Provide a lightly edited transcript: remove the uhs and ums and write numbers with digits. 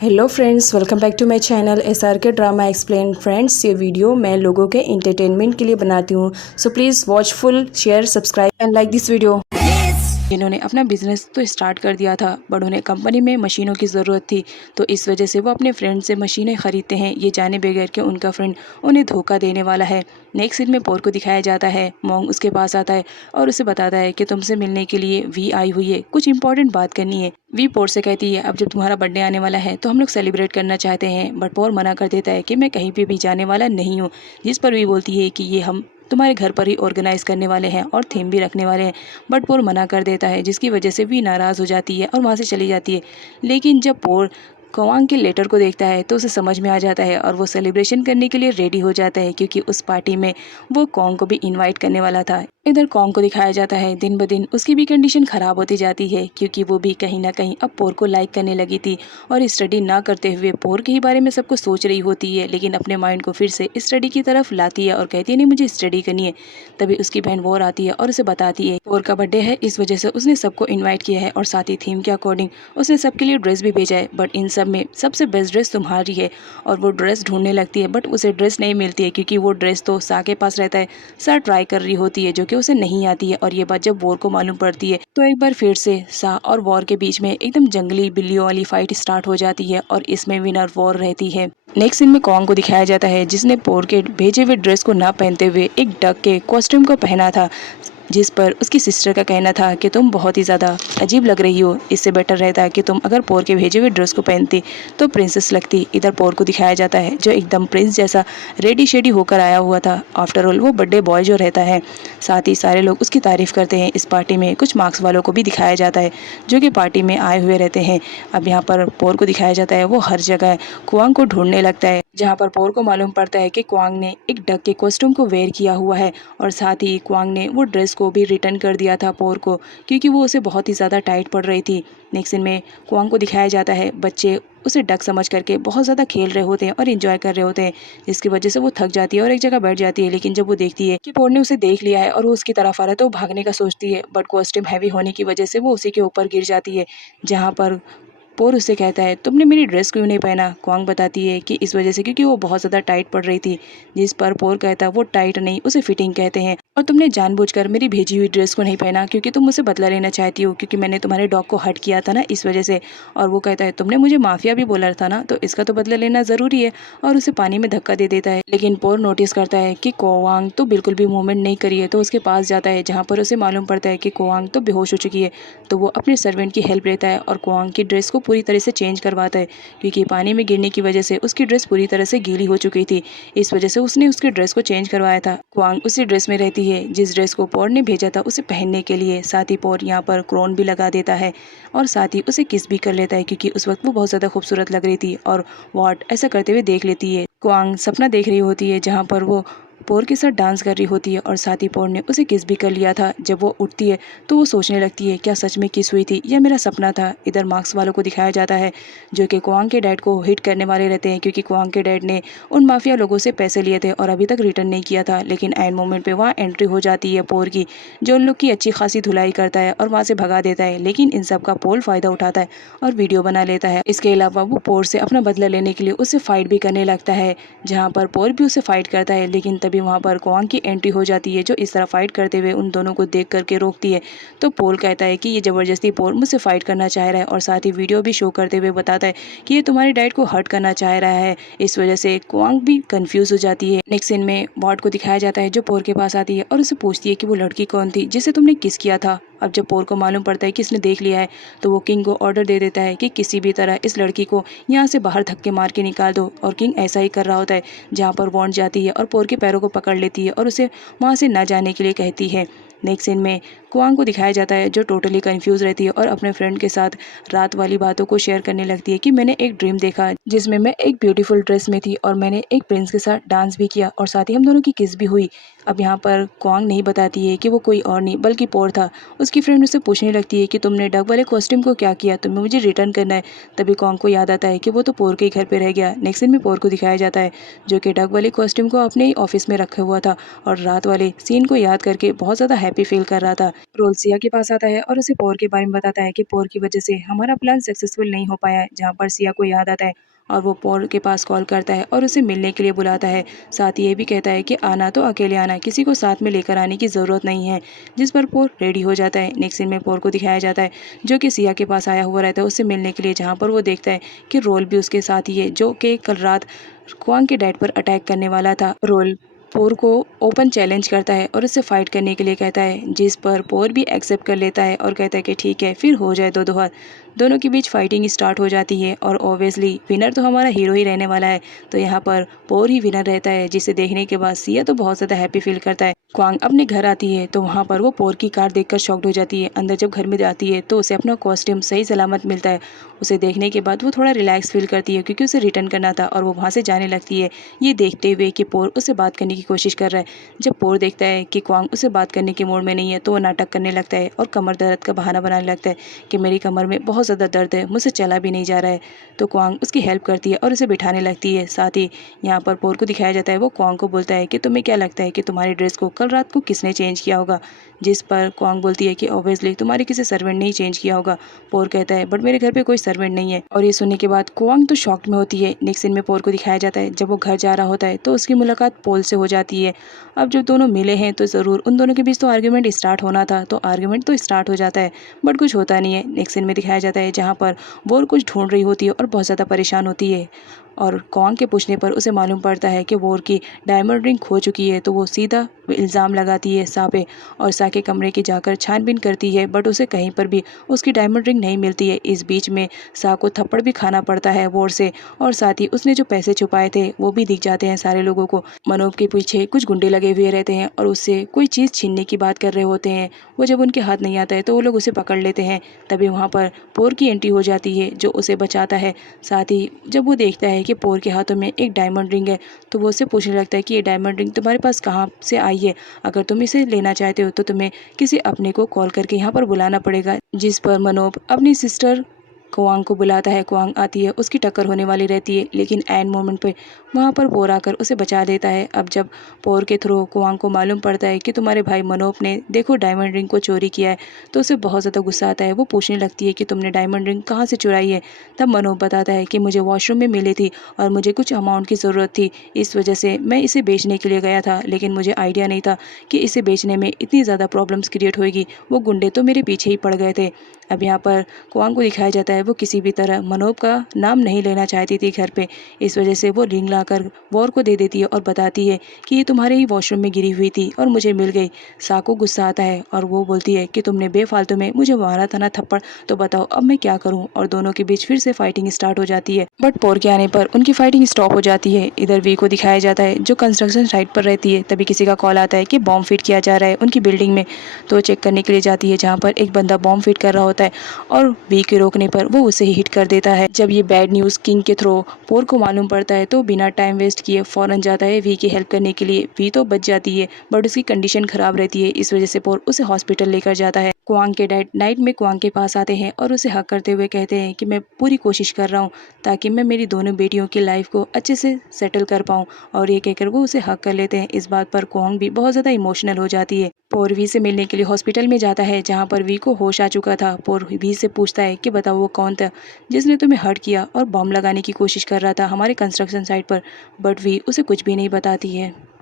Hello friends, welcome back to my channel SRK drama explain. Friends, ये video मैं लोगों के एंटरटेनमेंट के लिए बनाती हूँ, so please watch full, share, subscribe and like this video. इन्होंने अपना बिजनेस तो स्टार्ट कर दिया था, बट उन्हें कंपनी में मशीनों की ज़रूरत थी, तो इस वजह से वो अपने फ्रेंड से मशीनें ख़रीदते हैं, ये जाने बगैर कि उनका फ्रेंड उन्हें धोखा देने वाला है। नेक्स्ट सीन में पोर को दिखाया जाता है। मोंग उसके पास आता है और उसे बताता है कि तुमसे मिलने के लिए वी आई हुई है, कुछ इंपॉर्टेंट बात करनी है। वी पोर से कहती है अब जब तुम्हारा बर्थडे आने वाला है तो हम लोग सेलिब्रेट करना चाहते हैं, बट पोर मना कर देता है कि मैं कहीं पे भी जाने वाला नहीं हूँ। जिस पर वी बोलती है कि ये हम तुम्हारे घर पर ही ऑर्गेनाइज करने वाले हैं और थीम भी रखने वाले हैं, बट पोर मना कर देता है, जिसकी वजह से वी नाराज़ हो जाती है और वहाँ से चली जाती है। लेकिन जब पोर कवांग के लेटर को देखता है तो उसे समझ में आ जाता है और वो सेलिब्रेशन करने के लिए रेडी हो जाता है, क्योंकि उस पार्टी में वो कॉन्ग को भी इनवाइट करने वाला था। इधर कॉन्ग को दिखाया जाता है दिन ब दिन उसकी भी कंडीशन ख़राब होती जाती है, क्योंकि वो भी कहीं ना कहीं अब पोर को लाइक करने लगी थी और स्टडी ना करते हुए पोर के ही बारे में सब कुछ सोच रही होती है, लेकिन अपने माइंड को फिर से स्टडी की तरफ लाती है और कहती है नहीं मुझे स्टडी करनी है। तभी उसकी बहन वोर आती है और उसे बताती है पोर का बर्थडे है, इस वजह से उसने सबको इन्वाइट किया है और साथ ही थीम के अकॉर्डिंग उसने सबके लिए ड्रेस भी भेजा है, बट इन सब में सबसे बेस्ट ड्रेस तुम्हारी है। और वो ड्रेस ढूंढने लगती है, बट उसे ड्रेस नहीं मिलती है, क्योंकि वो ड्रेस तो सा के पास रहता है। सा ट्राई कर रही होती है जो कि उसे नहीं आती है, और ये बात जब वॉर को मालूम पड़ती है तो एक बार फिर से सा और वॉर के बीच में एकदम जंगली बिल्लियों वाली फाइट स्टार्ट हो जाती है और इसमें विनर वॉर रहती है। नेक्स्ट सीन में कॉन्ग को दिखाया जाता है, जिसने पोर के भेजे हुए ड्रेस को ना पहनते हुए एक डक के कॉस्ट्यूम को पहना था, जिस पर उसकी सिस्टर का कहना था कि तुम बहुत ही ज़्यादा अजीब लग रही हो, इससे बेटर रहता है कि तुम अगर पोर के भेजे हुए ड्रेस को पहनती तो प्रिंसेस लगती। इधर पोर को दिखाया जाता है जो एकदम प्रिंस जैसा रेडी शेडी होकर आया हुआ था। आफ्टर ऑल वो बर्थडे बॉय जो रहता है, साथ ही सारे लोग उसकी तारीफ़ करते हैं। इस पार्टी में कुछ मार्क्स वालों को भी दिखाया जाता है जो कि पार्टी में आए हुए रहते हैं। अब यहाँ पर पोर को दिखाया जाता है, वो हर जगह कुआंग को ढूंढने लगता है, जहाँ पर पोर को मालूम पड़ता है कि क्वांग ने एक डक के कॉस्ट्यूम को वेयर किया हुआ है, और साथ ही क्वांग ने वो ड्रेस को भी रिटर्न कर दिया था पोर को, क्योंकि वो उसे बहुत ही ज़्यादा टाइट पड़ रही थी। नेक्स्ट सीन में क्वांग को दिखाया जाता है, बच्चे उसे डक समझ करके बहुत ज़्यादा खेल रहे होते हैं और इन्जॉय कर रहे होते हैं, जिसकी वजह से वो थक जाती है और एक जगह बैठ जाती है। लेकिन जब वो देखती है कि पोर ने उसे देख लिया है और वो उसकी तरफ आ रहा है तो वो भागने का सोचती है, बट कॉस्ट्यूम हैवी होने की वजह से वो उसी के ऊपर गिर जाती है, जहाँ पर पोर उससे कहता है तुमने मेरी ड्रेस क्यों नहीं पहना। क्वांग बताती है कि इस वजह से, क्योंकि वो बहुत ज़्यादा टाइट पड़ रही थी, जिस पर पोर कहता है वो टाइट नहीं उसे फिटिंग कहते हैं, और तुमने जानबूझकर मेरी भेजी हुई ड्रेस को नहीं पहना क्योंकि तुम मुझसे बदला लेना चाहती हो, क्योंकि मैंने तुम्हारे डॉग को हर्ट किया था ना, इस वजह से। और वो कहता है तुमने मुझे माफिया भी बोला था ना, तो इसका तो बदला लेना ज़रूरी है, और उसे पानी में धक्का दे देता है। लेकिन पोर नोटिस करता है कि कोवांग तो बिल्कुल भी मूवमेंट नहीं करी है, तो उसके पास जाता है, जहाँ पर उसे मालूम पड़ता है कि कोवांग तो बेहोश हो चुकी है। तो वो अपने सर्वेंट की हेल्प लेता है और कोवांग की ड्रेस को पूरी तरह से चेंज करवाता है, क्योंकि पानी में गिरने की वजह से उसकी ड्रेस पूरी तरह से गीली हो चुकी थी, इस वजह से उसने उसकी ड्रेस को चेंज करवाया था। क्वांग उसी ड्रेस में रहती है जिस ड्रेस को पोर ने भेजा था उसे पहनने के लिए। साथ ही पोर यहाँ पर क्रोन भी लगा देता है और साथ ही उसे किस भी कर लेता है, क्योंकि उस वक्त वो बहुत ज़्यादा खूबसूरत लग रही थी, और वॉट ऐसा करते हुए देख लेती है। क्वांग सपना देख रही होती है जहाँ पर वो पोर के साथ डांस कर रही होती है, और साथ ही पोर ने उसे किस भी कर लिया था। जब वो उठती है तो वो सोचने लगती है क्या सच में किस हुई थी या मेरा सपना था। इधर मार्क्स वालों को दिखाया जाता है जो कि क्वांग के डैड को हिट करने वाले रहते हैं, क्योंकि क्वांग के डैड ने उन माफिया लोगों से पैसे लिए थे और अभी तक रिटर्न नहीं किया था। लेकिन एंड मोमेंट पे वहाँ एंट्री हो जाती है पोर की, जो उन लोग की अच्छी खासी धुलाई करता है और वहाँ से भगा देता है। लेकिन इन सब का पोर फ़ायदा उठाता है और वीडियो बना लेता है। इसके अलावा वो पोर से अपना बदला लेने के लिए उससे फाइट भी करने लगता है, जहाँ पर पोर भी उसे फाइट करता है। लेकिन तभी वहाँ पर क्वांग की एंट्री हो जाती है, जो इस तरह फाइट करते हुए उन दोनों को देख करके रोकती है। तो पोल कहता है कि ये ज़बरदस्ती पोर मुझसे फाइट करना चाह रहा है, और साथ ही वीडियो भी शो करते हुए बताता है कि ये तुम्हारे डैड को हर्ट करना चाह रहा है। इस वजह से क्वांग भी कंफ्यूज हो जाती है। नेक्स्ट सीन में वॉट को दिखाया जाता है जो पोर के पास आती है और उसे पूछती है कि वो लड़की कौन थी जिसे तुमने किस किया था। अब जब पोर को मालूम पड़ता है कि इसने देख लिया है, तो वो किंग को ऑर्डर दे देता है कि किसी भी तरह इस लड़की को यहाँ से बाहर धक्के मार के निकाल दो, और किंग ऐसा ही कर रहा होता है, जहाँ पर वॉन्ड जाती है और पोर के पैरों को पकड़ लेती है और उसे वहाँ से न जाने के लिए कहती है। नेक्स्ट सीन में क्वांग को दिखाया जाता है जो टोटली कंफ्यूज रहती है और अपने फ्रेंड के साथ रात वाली बातों को शेयर करने लगती है कि मैंने एक ड्रीम देखा जिसमें मैं एक ब्यूटीफुल ड्रेस में थी और मैंने एक प्रिंस के साथ डांस भी किया और साथ ही हम दोनों की किस भी हुई। अब यहाँ पर क्वांग नहीं बताती है कि वो कोई और नहीं बल्कि पोर था। उसकी फ्रेंड उससे पूछने लगती है कि तुमने डग वाले कॉस्ट्यूम को क्या किया, तुम्हें मुझे रिटर्न करना है। तभी क्वांग को याद आता है कि वो तो पोर के ही घर पे रह गया। नेक्स्ट सीन में पोर को दिखाया जाता है जो कि डग वाले कॉस्ट्यूम को अपने ही ऑफिस में रखा हुआ था और रात वाले सीन को याद करके बहुत ज़्यादा हैप्पी फील कर रहा था। रोल सिया के पास आता है और उसे पोर के बारे में बताता है कि पोर की वजह से हमारा प्लान सक्सेसफुल नहीं हो पाया है। जहाँ पर सिया को याद आता है और वो पोर के पास कॉल करता है और उसे मिलने के लिए बुलाता है। साथ ही ये भी कहता है कि आना तो अकेले आना, किसी को साथ में लेकर आने की ज़रूरत नहीं है। जिस पर पोर रेडी हो जाता है। नेक्स्ट सीन में पोर को दिखाया जाता है जो कि सिया के पास आया हुआ रहता है उससे मिलने के लिए, जहाँ पर वो देखता है कि रोल भी उसके साथ ही है जो कि कल रात क्वांग के डैड पर अटैक करने वाला था। रोल पोर को ओपन चैलेंज करता है और उससे फाइट करने के लिए कहता है, जिस पर पोर भी एक्सेप्ट कर लेता है और कहता है कि ठीक है फिर हो जाए दो हाथ। दोनों के बीच फाइटिंग स्टार्ट हो जाती है और ऑब्वियसली विनर तो हमारा हीरो ही रहने वाला है। तो यहाँ पर पोर ही विनर रहता है, जिसे देखने के बाद सिया तो बहुत ज़्यादा हैप्पी फील करता है। क्वांग अपने घर आती है तो वहाँ पर वो पोर की कार देखकर शॉक्ड हो जाती है। अंदर जब घर में जाती है तो उसे अपना कॉस्ट्यूम सही सलामत मिलता है। उसे देखने के बाद वो थोड़ा रिलैक्स फील करती है क्योंकि उसे रिटर्न करना था और वो वहाँ से जाने लगती है, ये देखते हुए कि पोर उससे बात करने की कोशिश कर रहा है। जब पोर देखता है कि क्वांग उसे बात करने के मूड में नहीं है तो वो नाटक करने लगता है और कमर दर्द का बहाना बनाने लगता है कि मेरी कमर में बहुत ज़्यादा दर्द है, मुझसे चला भी नहीं जा रहा है। तो क्वांग उसकी हेल्प करती है और उसे बिठाने लगती है। साथ ही यहाँ पर पोर को दिखाया जाता है, वो क्वांग को बोलता है कि तुम्हें क्या लगता है कि तुम्हारी ड्रेस को कल रात को किसने चेंज किया होगा। जिस पर क्वांग बोलती है कि ऑब्वियसली तुम्हारे किसी सर्वेंट ने ही चेंज किया होगा। पोर कहता है बट मेरे घर पे कोई सर्वेंट नहीं है। और ये सुनने के बाद क्वांग तो शॉक्ड में होती है। नेक्स्ट सीन में पोर को दिखाया जाता है जब वो घर जा रहा होता है तो उसकी मुलाकात पोल से हो जाती है। अब जब दोनों मिले हैं तो ज़रूर उन दोनों के बीच तो आर्ग्यूमेंट स्टार्ट होना था, तो आर्ग्यूमेंट तो स्टार्ट हो जाता है बट कुछ होता नहीं है। नेक्स्ट सीन में दिखाया जाता है जहाँ पर वो कुछ ढूंढ रही होती है और बहुत ज़्यादा परेशान होती है और क्वांग के पूछने पर उसे मालूम पड़ता है कि वोर की डायमंड रिंग खो चुकी है। तो वो सीधा इल्ज़ाम लगाती है सा पे और सा के कमरे की जाकर छानबीन करती है बट उसे कहीं पर भी उसकी डायमंड रिंग नहीं मिलती है। इस बीच में सा को थप्पड़ भी खाना पड़ता है वोर से और साथ ही उसने जो पैसे छुपाए थे वो भी दिख जाते हैं सारे लोगों को। मनोब के पीछे कुछ गुंडे लगे हुए रहते हैं और उससे कोई चीज़ छीनने की बात कर रहे होते हैं। वो जब उनके हाथ नहीं आता है तो वो लोग उसे पकड़ लेते हैं। तभी वहाँ पर पोर की एंट्री हो जाती है जो उसे बचाता है। साथ ही जब वो देखता है कि पोर के हाथों में एक डायमंड रिंग है तो वो उससे पूछने लगता है कि ये डायमंड रिंग तुम्हारे पास कहाँ से आई है, अगर तुम इसे लेना चाहते हो तो तुम्हें किसी अपने को कॉल करके यहाँ पर बुलाना पड़ेगा। जिस पर मनोब अपनी सिस्टर क्वांग को बुलाता है। क्वांग आती है, उसकी टक्कर होने वाली रहती है लेकिन एंड मोमेंट पे वहाँ पर पोर आकर उसे बचा देता है। अब जब पोर के थ्रू क्वांग को मालूम पड़ता है कि तुम्हारे भाई मनोब ने देखो डायमंड रिंग को चोरी किया है तो उसे बहुत ज़्यादा गुस्सा आता है। वो पूछने लगती है कि तुमने डायमंड रिंग कहाँ से चुराई है। तब मनोब बताता है कि मुझे वॉशरूम में मिली थी और मुझे कुछ अमाउंट की ज़रूरत थी, इस वजह से मैं इसे बेचने के लिए गया था, लेकिन मुझे आइडिया नहीं था कि इसे बेचने में इतनी ज़्यादा प्रॉब्लम्स क्रिएट होगी। वो गुंडे तो मेरे पीछे ही पड़ गए थे। अब यहाँ पर क्वांग को दिखाया जाता है वो किसी भी तरह मनोब का नाम नहीं लेना चाहती थी घर पे, इस वजह से वो रिंग लाकर वॉर को दे देती है और बताती है कि ये तुम्हारे ही वॉशरूम में गिरी हुई थी और मुझे मिल गई। सा को गुस्सा आता है और वो बोलती है कि तुमने बेफालतू में मुझे मारा था ना थप्पड़, तो बताओ अब मैं क्या करूं। और दोनों के बीच फिर से फाइटिंग स्टार्ट हो जाती है बट पोर के आने पर उनकी फाइटिंग स्टॉप हो जाती है। इधर वी को दिखाया जाता है जो कंस्ट्रक्शन साइट पर रहती है। तभी किसी का कॉल आता है कि बॉम्ब फिट किया जा रहा है उनकी बिल्डिंग में, तो चेक करने के लिए जाती है जहाँ पर एक बंदा बॉम्ब फिट कर रहा होता है और वी के रोकने पर वो उसे ही हिट कर देता है। जब ये बैड न्यूज़ किंग के थ्रू पोर को मालूम पड़ता है तो बिना टाइम वेस्ट किए फौरन जाता है वी की हेल्प करने के लिए। वी तो बच जाती है बट उसकी कंडीशन खराब रहती है, इस वजह से पोर उसे हॉस्पिटल लेकर जाता है। क्वांग के डैड नाइट में क्वांग के पास आते हैं और उसे हक करते हुए कहते हैं कि मैं पूरी कोशिश कर रहा हूँ ताकि मैं मेरी दोनों बेटियों की लाइफ को अच्छे से सेटल कर पाऊँ, और ये कहकर वो उसे हक कर लेते हैं। इस बात पर क्वांग भी बहुत ज़्यादा इमोशनल हो जाती है। पोर वी से मिलने के लिए हॉस्पिटल में जाता है जहाँ पर वी को होश आ चुका था। पोर वी से पूछता है कि बताओ वो कौन था जिसने तुम्हें हर्ट किया और बॉम्ब लगाने की कोशिश कर रहा था हमारे कंस्ट्रक्शन साइट पर, बट वी उसे कुछ भी नहीं बताती है।